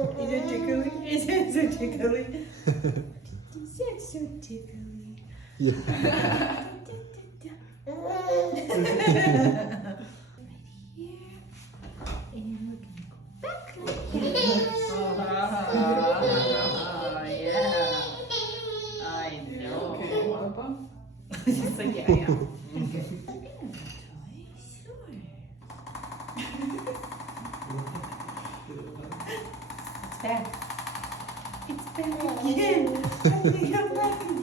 Is it tickly? Is it so tickly? Is that so tickly? Yeah. Right here. And we're gonna go back like that. Yeah. I know. Okay, you want a bump? She's like, yeah, yeah. Okay. Sure. It's back. It's back again. I think I'm laughing